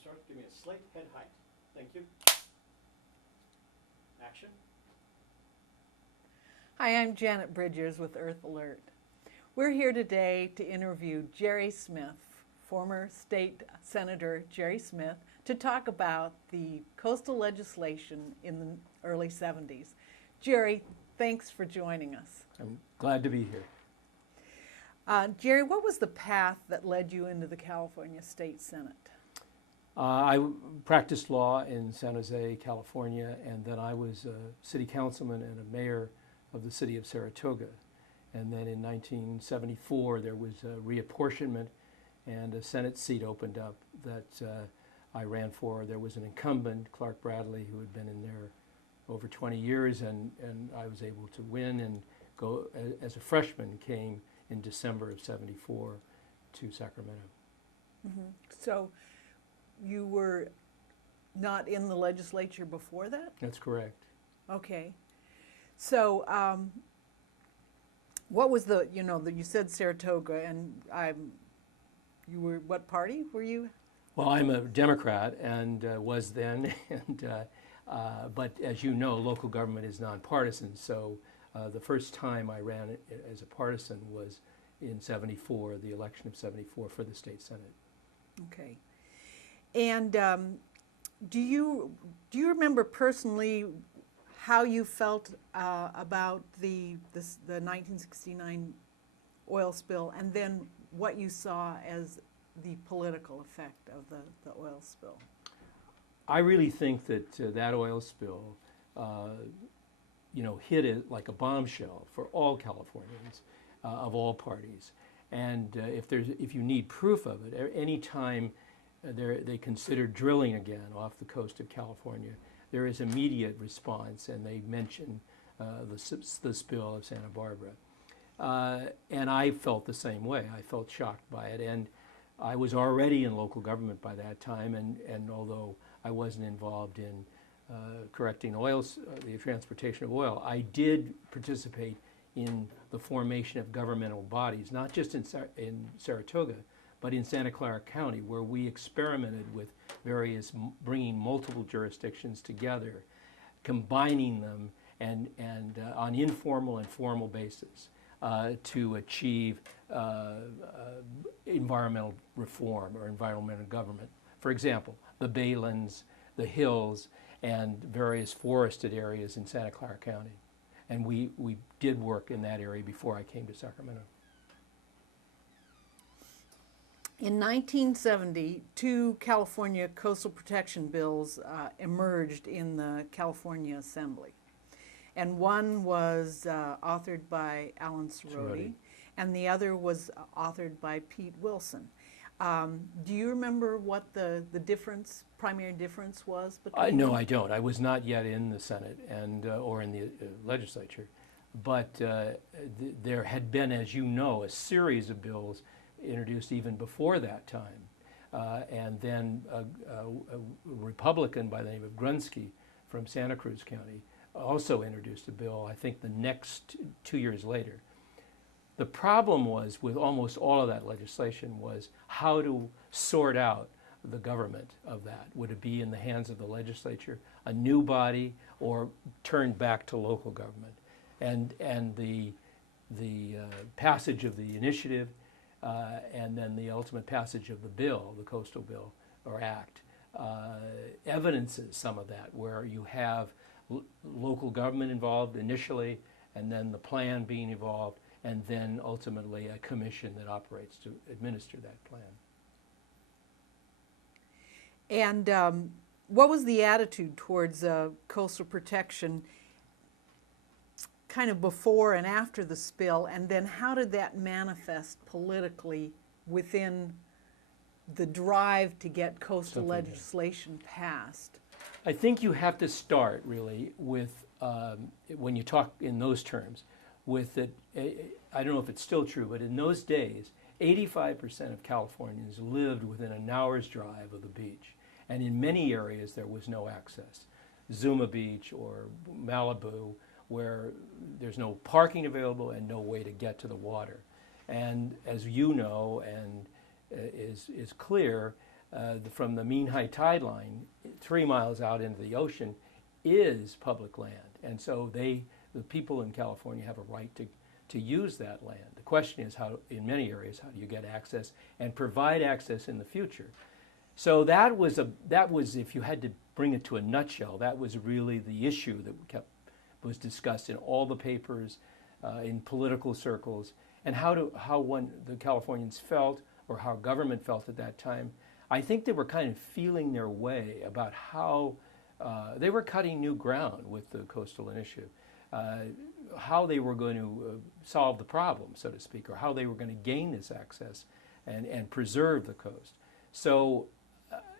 start. Give me a slate head height. Thank you. Action. Hi, I'm Janet Bridgers with Earth Alert. We're here today to interview Jerry Smith, former state senator Jerry Smith, to talk about the coastal legislation in the early 70s. Jerry, thanks for joining us. I'm glad to be here. Jerry, what was the path that led you into the California State Senate? I practiced law in San Jose, California, and then I was a city councilman and a mayor of the city of Saratoga. And then in 1974, there was a reapportionment and a Senate seat opened up that I ran for. There was an incumbent, Clark Bradley, who had been in there over 20 years, and I was able to win and go as a freshman, came in December of 74 to Sacramento. Mm-hmm. So you were not in the legislature before that? That's correct. Okay. So what was you said Saratoga, and you were, what party were you? Well, I'm a Democrat and was then, and but as you know, local government is nonpartisan. So the first time I ran as a partisan was in 74, the election of 74 for the state senate. Okay. And do you remember personally how you felt about the 1969 oil spill, and then what you saw as the political effect of the oil spill? I really think that that oil spill, hit it like a bombshell for all Californians of all parties. And if you need proof of it, any time they consider drilling again off the coast of California, there is immediate response, and they mention the spill of Santa Barbara. And I felt the same way. I felt shocked by it. And I was already in local government by that time, and although I wasn't involved in correcting the transportation of oil, I did participate in the formation of governmental bodies, not just in Saratoga, but in Santa Clara County, where we experimented with bringing multiple jurisdictions together, combining them, and on informal and formal basis to achieve environmental reform or environmental government. For example, the Baylands, the hills, and various forested areas in Santa Clara County. And we did work in that area before I came to Sacramento. In 1970, two California coastal protection bills emerged in the California Assembly. And one was authored by Alan Cerroti, and the other was authored by Pete Wilson. Do you remember what the primary difference was between No, them? I don't. I was not yet in the Senate or in the legislature. But there had been, as you know, a series of bills introduced even before that time. And then a Republican by the name of Grunsky from Santa Cruz County also introduced a bill, I think the next 2 years later. The problem was with almost all of that legislation was how to sort out the government of that. Would it be in the hands of the legislature, a new body, or turned back to local government? And the passage of the initiative and then the ultimate passage of the bill, the Coastal Bill or Act, evidences some of that, where you have local government involved initially, and then the plan being evolved, and then ultimately a commission that operates to administer that plan. And what was the attitude towards coastal protection kind of before and after the spill, and then how did that manifest politically within the drive to get coastal legislation passed? I think you have to start really with, when you talk in those terms, with it. I don't know if it's still true, but in those days, 85% of Californians lived within an hour's drive of the beach. And in many areas, there was no access. Zuma Beach or Malibu, where there's no parking available and no way to get to the water. And as you know, and is clear, from the mean high tide line 3 miles out into the ocean is public land. And so the people in California have a right to use that land. The question is how, in many areas, how do you get access and provide access in the future? So that was, if you had to bring it to a nutshell, that was really the issue that was discussed in all the papers, in political circles, and how the Californians felt, or how government felt at that time. I think they were kind of feeling their way about how they were cutting new ground with the Coastal Initiative, how they were going to solve the problem, so to speak, or how they were going to gain this access and preserve the coast. So,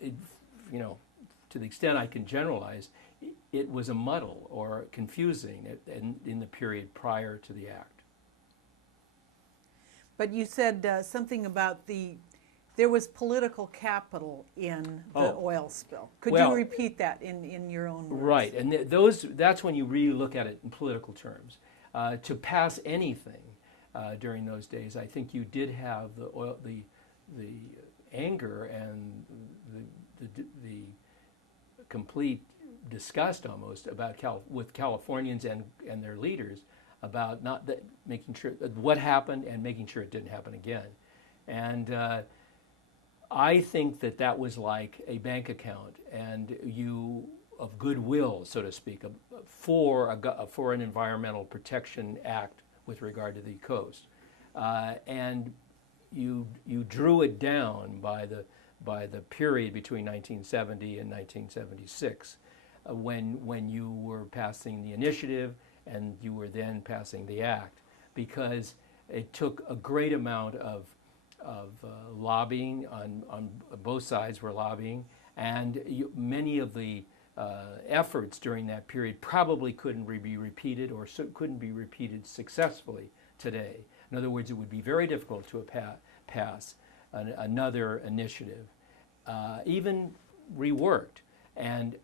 to the extent I can generalize, it was a muddle or confusing in the period prior to the act. But you said something about there was political capital in the oil spill. Could you repeat that in your own words? Right, and that's when you really look at it in political terms. To pass anything during those days, I think you did have the anger and the complete disgust almost about with Californians and their leaders about making sure what happened and making sure it didn't happen again. And I think that was like a bank account and of goodwill, so to speak, for an environmental protection act with regard to the coast, and you drew it down by the period between 1970 and 1976, when you were passing the initiative and you were then passing the act, because it took a great amount of lobbying on both sides were lobbying, and many of the efforts during that period probably couldn't be repeated or couldn't be repeated successfully today. In other words, it would be very difficult to pass another initiative, even reworked, and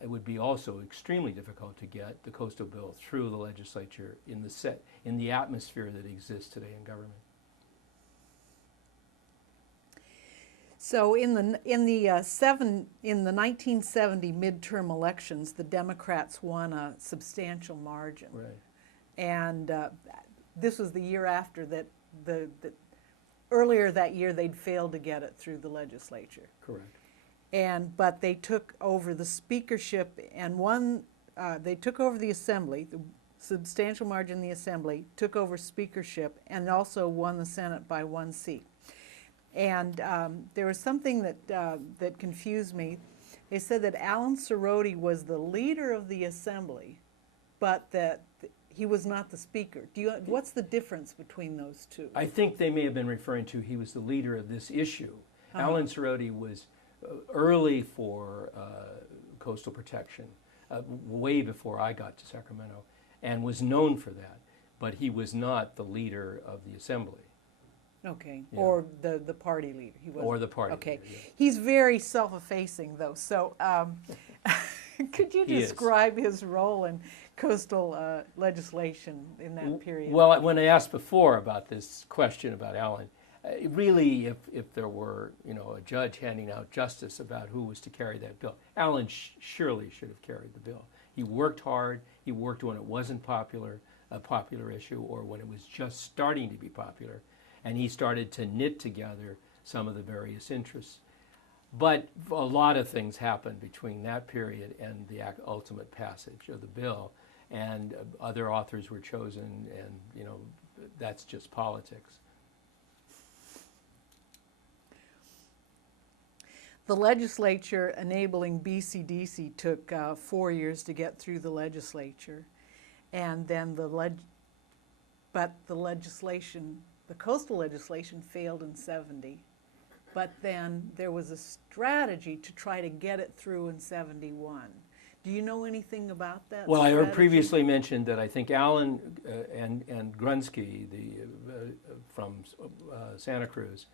it would be also extremely difficult to get the coastal bill through the legislature in the atmosphere that exists today in government. So in the 1970 midterm elections, the Democrats won a substantial margin. Right. And this was the year after that. Earlier that year, they'd failed to get it through the legislature. Correct. But they took over the speakership and won. They took over the assembly, the substantial margin in the assembly, took over speakership, and also won the Senate by 1 seat. And there was something that confused me. They said that Alan Cerroti was the leader of the assembly, but that he was not the speaker. What's the difference between those two? I think they may have been referring to he was the leader of this issue. Alan Cerroti was early for coastal protection, way before I got to Sacramento, and was known for that. But he was not the leader of the assembly. Okay, Yeah. or the party leader. He wasn't. Or the party Okay, leader, yeah. He's very self-effacing though. So, could you describe his role in coastal legislation in that period? Well, when I asked before about this question about Alan, really, if there were a judge handing out justice about who was to carry that bill, Alan surely should have carried the bill. He worked hard. He worked when it wasn't a popular issue, or when it was just starting to be popular. And he started to knit together some of the various interests. But a lot of things happened between that period and the ultimate passage of the bill, and other authors were chosen, and that's just politics. The legislature enabling BCDC took 4 years to get through the legislature, and then the coastal legislation failed in 70, but then there was a strategy to try to get it through in 71. Do you know anything about that? Well, strategy? I previously mentioned that I think Alan and Grunsky, from Santa Cruz,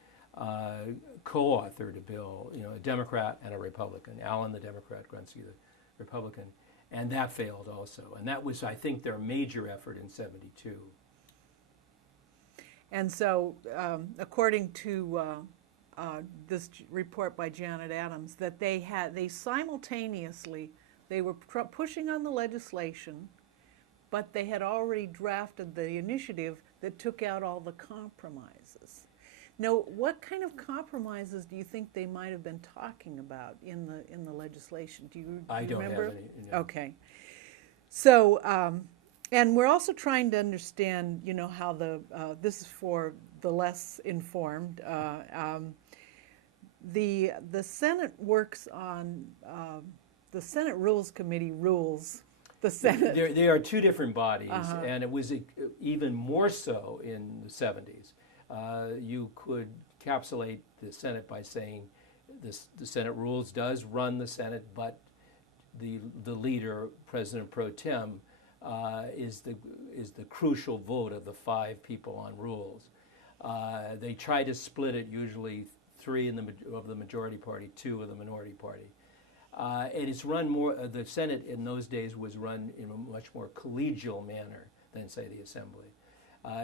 co-authored a bill, a Democrat and a Republican. Alan the Democrat, Grunsky the Republican, and that failed also. And that was, I think, their major effort in 72. And so, according to this report by Janet Adams, that they simultaneously, they were pushing on the legislation, but they had already drafted the initiative that took out all the compromises. Now, what kind of compromises do you think they might have been talking about in the legislation? Do you I don't remember? have any. No. Okay. So, and we're also trying to understand, how this is for the less informed. The Senate works on the Senate Rules Committee rules the Senate. They are two different bodies, Uh-huh. and it was even more so in the 70s. You could capsulate the Senate by saying the Senate Rules does run the Senate, but the leader, President Pro Tem, is the crucial vote of the 5 people on rules. They try to split it, usually 3 of the majority party, 2 of the minority party. And it's run more, the Senate in those days was run in a much more collegial manner than, say, the Assembly.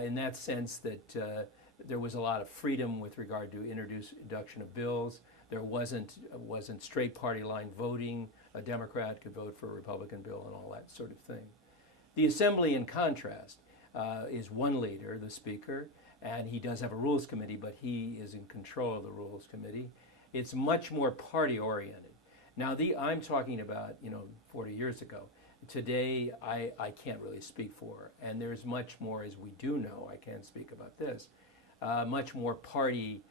In that sense that there was a lot of freedom with regard to introduction of bills. There wasn't straight party line voting. A Democrat could vote for a Republican bill and all that sort of thing. The Assembly, in contrast, is one leader, the Speaker, and he does have a Rules Committee, but he is in control of the Rules Committee. It's much more party-oriented. Now, I'm talking about, 40 years ago. Today, I can't really speak for, and there's much more, as we do know, I can speak about this, much more party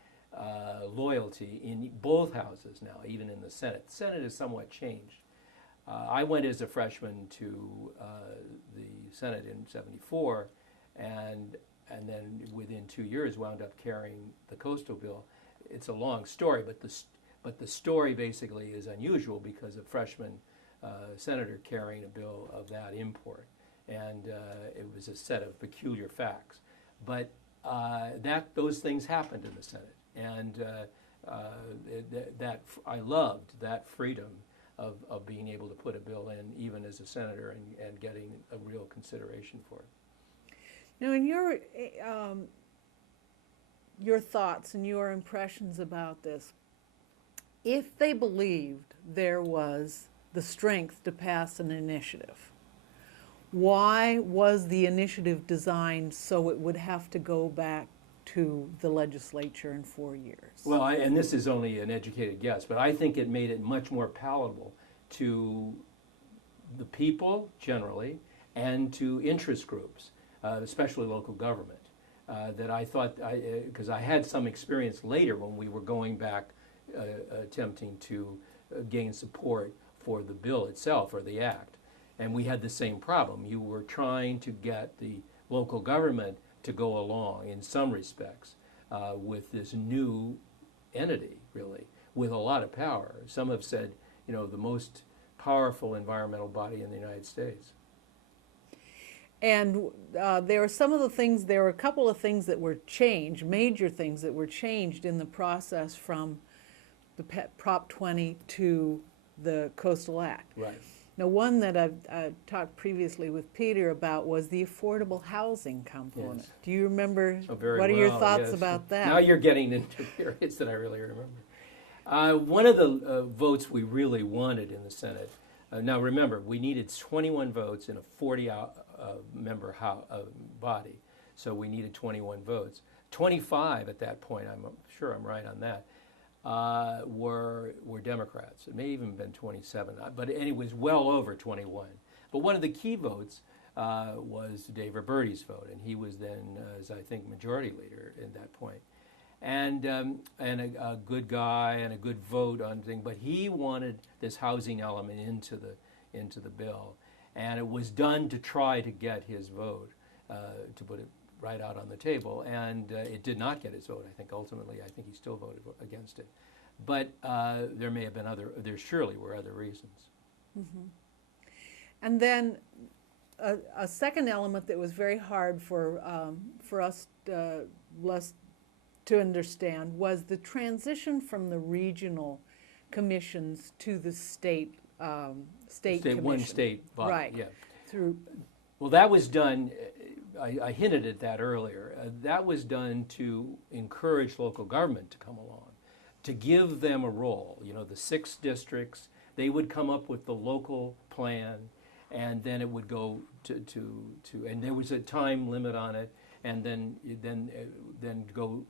loyalty in both houses now, even in the Senate. The Senate has somewhat changed. I went as a freshman to the Senate in '74, and then within 2 years wound up carrying the coastal bill. It's a long story, but the story basically is unusual because a freshman senator carrying a bill of that import, and it was a set of peculiar facts. But those things happened in the Senate, and I loved that freedom of being able to put a bill in, even as a senator, and getting a real consideration for it. Now, in your thoughts and your impressions about this, if they believed there was the strength to pass an initiative, why was the initiative designed so it would have to go back to the legislature in 4 years? Well, and this is only an educated guess, but I think it made it much more palatable to the people generally and to interest groups, especially local government, that I thought, because I had some experience later when we were going back attempting to gain support for the bill itself or the act. And we had the same problem. You were trying to get the local government to go along in some respects with this new entity, really, with a lot of power. Some have said, the most powerful environmental body in the United States. And there were a couple of things that were changed, major things that were changed in the process from the Prop 20 to the Coastal Act. Right. Now, one that I've talked previously with Peter about was the affordable housing component. Yes. Do you remember? Very what are your well, thoughts yes. about that? Now you're getting into periods that I really remember. One of the votes we really wanted in the Senate, now remember, we needed 21 votes in a 40-member body, so we needed 21 votes. 25 at that point, I'm sure I'm right on that, were Democrats. It may even have been 27, but anyways, well over 21. But one of the key votes was Dave Roberti's vote, and he was then, as I think, majority leader at that point. And a good guy and a good vote on thing, but he wanted this housing element into the bill, and it was done to try to get his vote, to put it right out on the table, and it did not get his vote. I think ultimately, I think he still voted against it. But there may have been there surely were other reasons. Mm-hmm. And then a second element that was very hard for us to understand was the transition from the regional commissions to the state commission. One state body, right? Yeah. Well, that was done. I hinted at that earlier. That was done to encourage local government to come along. to give them a role. You know, the 6 districts, they would come up with the local plan, and then it would go to and there was a time limit on it, and then go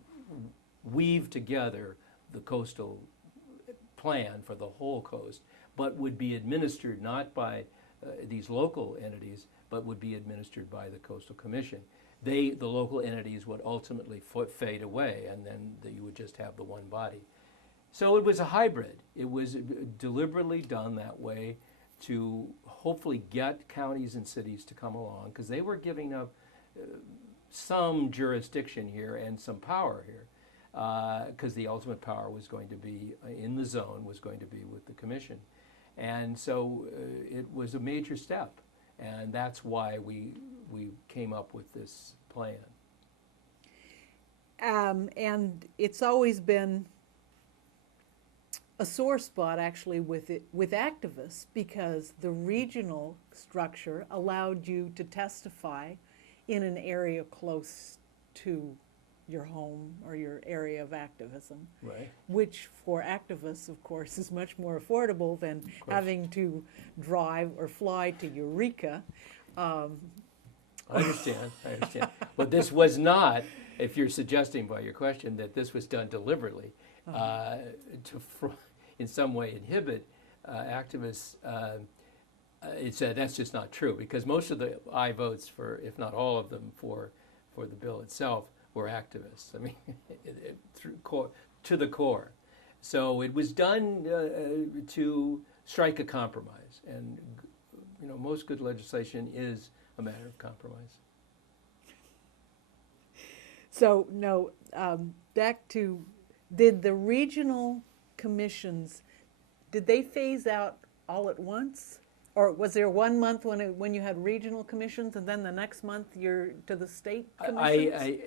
weave together the coastal plan for the whole coast, but would be administered not by these local entities, but would be administered by the Coastal Commission. The local entities would ultimately fade away, and then you would just have the one body. So it was a hybrid. It was deliberately done that way to hopefully get counties and cities to come along, because they were giving up some jurisdiction here and some power here, because the ultimate power was going to be in the zone, was going to be with the commission. And so it was a major step, and that's why we came up with this plan. And it's always been a sore spot, actually, with activists, because the regional structure allowed you to testify in an area close to your home or your area of activism, Right. which for activists, of course, is much more affordable than having to drive or fly to Eureka. I understand. But this was not, if you're suggesting by your question that this was done deliberately to, in some way, inhibit activists. That's just not true, because most of the aye votes, for, if not all of them, for the bill itself were activists. I mean, to the core. So it was done to strike a compromise, and you know, most good legislation is a matter of compromise. So, no, back to, did the regional commissions, did they phase out all at once? Or was there 1 month when you had regional commissions, and then the next month you're to the state commissions?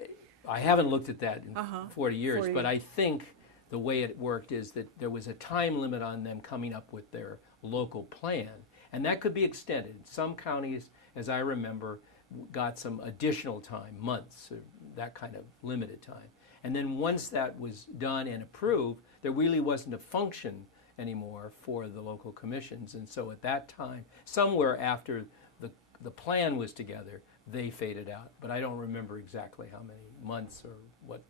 I haven't looked at that in 40 years, 40. but I think the way it worked is that there was a time limit on them coming up with their local plan, and that could be extended. Some counties, as I remember, got some additional time, months, that kind of limited time. And then once that was done and approved, there really wasn't a function anymore for the local commissions. And so at that time, somewhere after the plan was together, they faded out. But I don't remember exactly how many months or what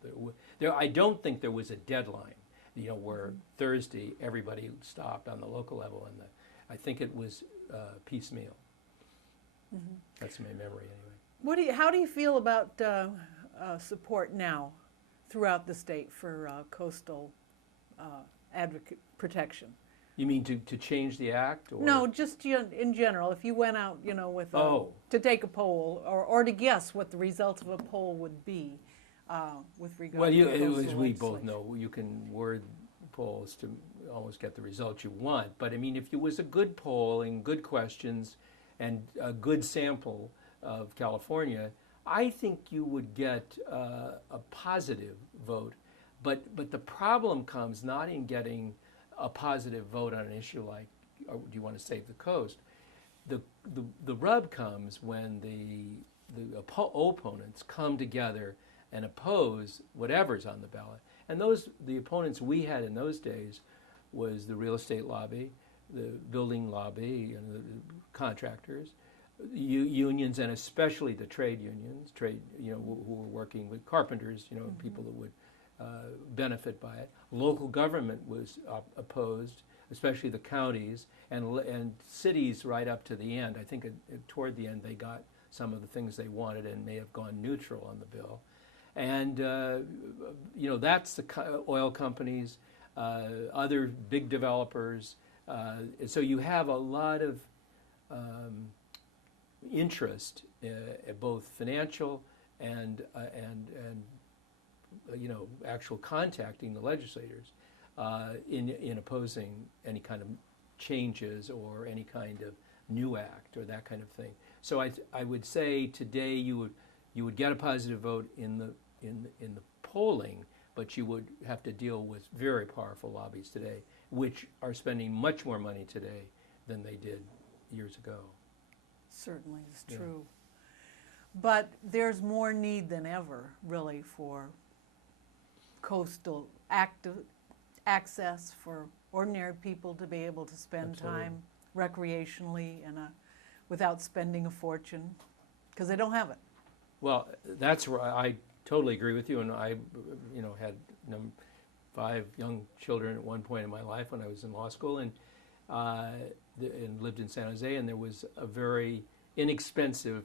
there. I don't think there was a deadline, you know, where Thursday everybody stopped on the local level, and I think it was piecemeal. Mm-hmm. That's my memory anyway. How do you feel about support now throughout the state for coastal advocate protection? You mean to change the act? Or? No, just in general. If you went out, you know, with to take a poll or to guess what the results of a poll would be with regard to coastal as we both legislation. know, you can word polls to almost get the results you want. But I mean, if it was a good poll and good questions and a good sample of California, I think you would get a positive vote. But the problem comes not in getting a positive vote on an issue like, or do you want to save the coast? The rub comes when the opponents come together and oppose whatever's on the ballot. And the opponents we had in those days was the real estate lobby, the building lobby, and the contractors, unions, and especially the trade unions, who were working with carpenters, people that would benefit by it. Local government was opposed, especially the counties, and cities right up to the end. I think toward the end they got some of the things they wanted and may have gone neutral on the bill. And that's the oil companies, other big developers. So you have a lot of interest, both financial and actual contacting the legislators in opposing any kind of changes or any kind of new act or that kind of thing. So I would say today you would get a positive vote in the polling, but you would have to deal with very powerful lobbies today, which are spending much more money today than they did years ago. Certainly is true. But there's more need than ever, really, for coastal access for ordinary people to be able to spend Absolutely. time recreationally and without spending a fortune, because they don't have it. Well, that's where I totally agree with you. And I, had 5 young children at one point in my life when I was in law school, and lived in San Jose. And there was a very inexpensive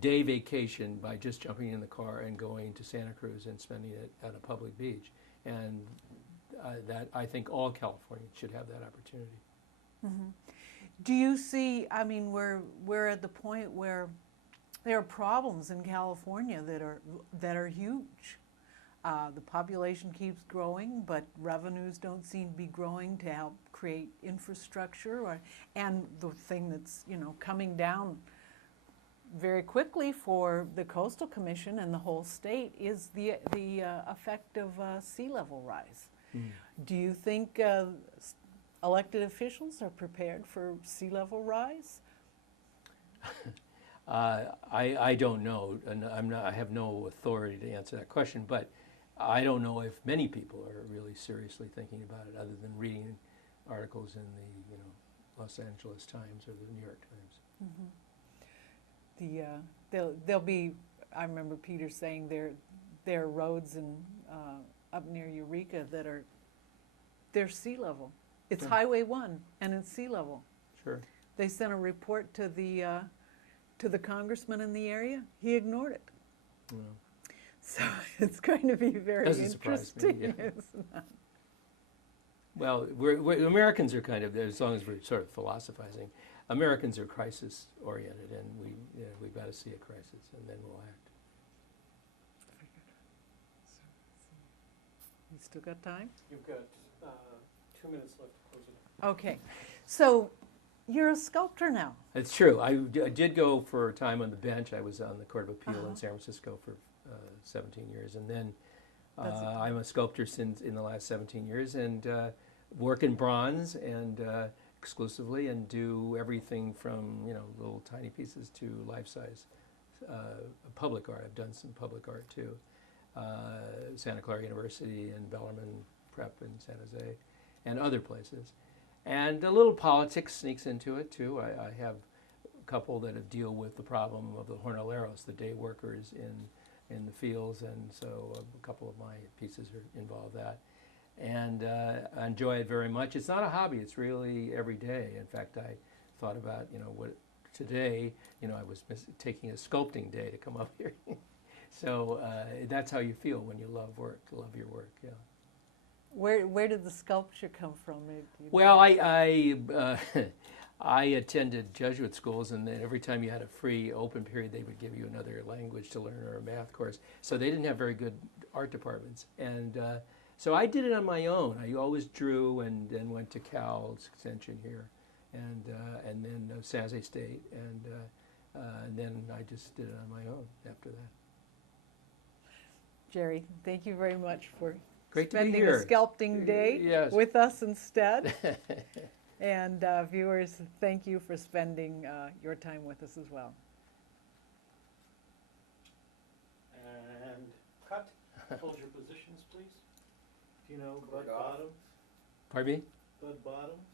day vacation by just jumping in the car and going to Santa Cruz and spending it at a public beach. And that I think all Californians should have that opportunity. Mm-hmm. Do you see, I mean, we're at the point where there are problems in California that are huge. The population keeps growing, but revenues don't seem to be growing to help create infrastructure. And the thing that's coming down very quickly for the Coastal Commission and the whole state is the effect of sea level rise. Mm. Do you think elected officials are prepared for sea level rise? I don't know, and I have no authority to answer that question, but I don't know if many people are really seriously thinking about it, other than reading articles in the Los Angeles Times or the New York Times. Mm-hmm. There'll be. I remember Peter saying there are roads up near Eureka that they're sea level. It's Yeah. Highway 1 and it's sea level. Sure. They sent a report to the congressman in the area. He ignored it. Yeah. So it's going to be very Doesn't surprise me, interesting. yeah. Isn't it? Well, we're Americans are kind of, as long as we're sort of philosophizing, Americans are crisis oriented, and we've got to see a crisis, and then we'll act. You still got time? You've got 2 minutes left to close it. Okay. So you're a sculptor now. It's true. I did go for a time on the bench. I was on the Court of Appeal in San Francisco for 17 years, and then I'm a sculptor since in the last 17 years, and work in bronze and exclusively, and do everything from little tiny pieces to life-size public art. I've done some public art too. Santa Clara University and Bellarmine Prep in San Jose, and other places. And a little politics sneaks into it too. I have a couple that deal with the problem of the jornaleros, the day workers in the fields, and so a couple of my pieces involve that. And I enjoy it very much. It's not a hobby, it's really every day. In fact, I thought about, what today, I was taking a sculpting day to come up here. So that's how you feel when you love your work, yeah. Where did the sculpture come from? Well, I attended Jesuit schools, and then every time you had a free open period, they would give you another language to learn or a math course. So they didn't have very good art departments, and so I did it on my own. I always drew, and then went to Cal's Extension here, and then San Jose State, and then I just did it on my own after that. Jerry, thank you very much for Great to be spending here. a sculpting day Yes. with us instead. And viewers, thank you for spending your time with us as well. And cut. Hold your positions, please. Do you know Bud Bottoms? Pardon me? Bud Bottoms?